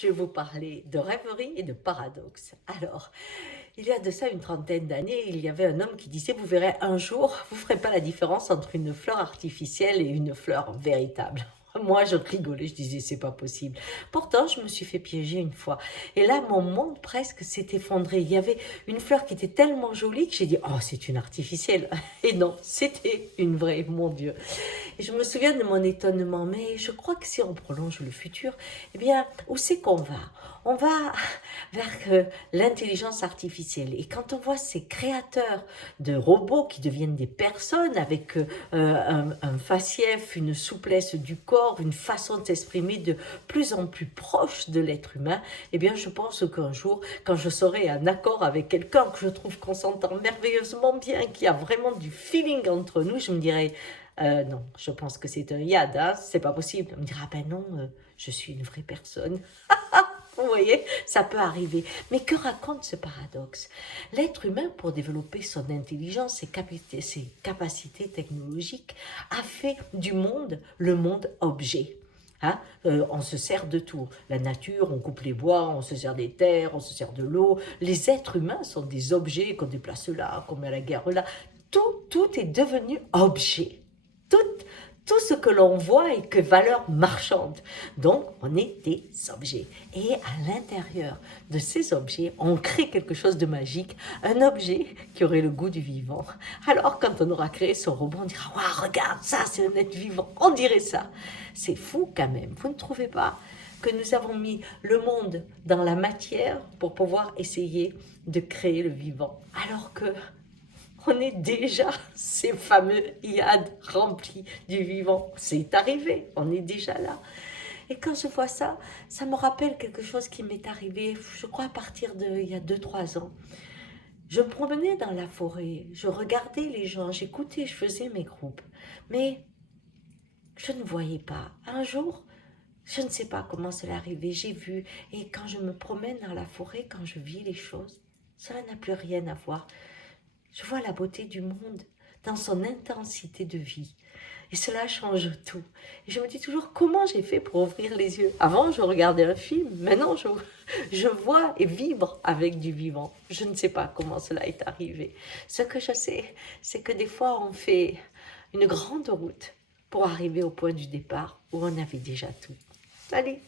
je vais vous parler de rêverie et de paradoxe. Alors, il y a de ça une trentaine d'années, il y avait un homme qui disait, vous verrez un jour, vous ne ferez pas la différence entre une fleur artificielle et une fleur véritable. Moi, je rigolais, je disais, c'est pas possible. Pourtant, je me suis fait piéger une fois. Et là, mon monde presque s'est effondré. Il y avait une fleur qui était tellement jolie que j'ai dit, oh, c'est une artificielle. Et non, c'était une vraie, mon Dieu. Et je me souviens de mon étonnement, mais je crois que si on prolonge le futur, eh bien, où c'est qu'on va? On va vers l'intelligence artificielle. Et quand on voit ces créateurs de robots qui deviennent des personnes avec un faciès, une souplesse du corps, une façon de s'exprimer de plus en plus proche de l'être humain, eh bien, je pense qu'un jour, quand je serai en accord avec quelqu'un que je trouve qu'on s'entend merveilleusement bien, qui a vraiment du feeling entre nous, je me dirai, non, je pense que c'est un yad, hein, c'est pas possible. On me dira, ben non, je suis une vraie personne. Vous voyez, ça peut arriver. Mais que raconte ce paradoxe? L'être humain, pour développer son intelligence, ses capacités technologiques, a fait du monde le monde objet. Hein, on se sert de tout. La nature, on coupe les bois, on se sert des terres, on se sert de l'eau. Les êtres humains sont des objets qu'on déplace là, qu'on met à la guerre là. Tout est devenu objet. Tout, tout ce que l'on voit est que valeur marchande. Donc, on est des objets. Et à l'intérieur de ces objets, on crée quelque chose de magique, un objet qui aurait le goût du vivant. Alors, quand on aura créé ce robot, on dira, waouh, regarde, ça, c'est un être vivant. On dirait ça. C'est fou quand même. Vous ne trouvez pas que nous avons mis le monde dans la matière pour pouvoir essayer de créer le vivant, alors que on est déjà ces fameux iades remplis du vivant. C'est arrivé, on est déjà là. Et quand je vois ça, ça me rappelle quelque chose qui m'est arrivé, je crois à partir il y a 2 3 ans. Je me promenais dans la forêt, je regardais les gens, j'écoutais, je faisais mes groupes. Mais je ne voyais pas. Un jour, je ne sais pas comment cela arrivé, j'ai vu. Et quand je me promène dans la forêt, quand je vis les choses, cela n'a plus rien à voir. Je vois la beauté du monde dans son intensité de vie. Et cela change tout. Et je me dis toujours comment j'ai fait pour ouvrir les yeux. Avant, je regardais un film. Maintenant, je vois et vibre avec du vivant. Je ne sais pas comment cela est arrivé. Ce que je sais, c'est que des fois, on fait une grande route pour arriver au point du départ où on avait déjà tout. Allez,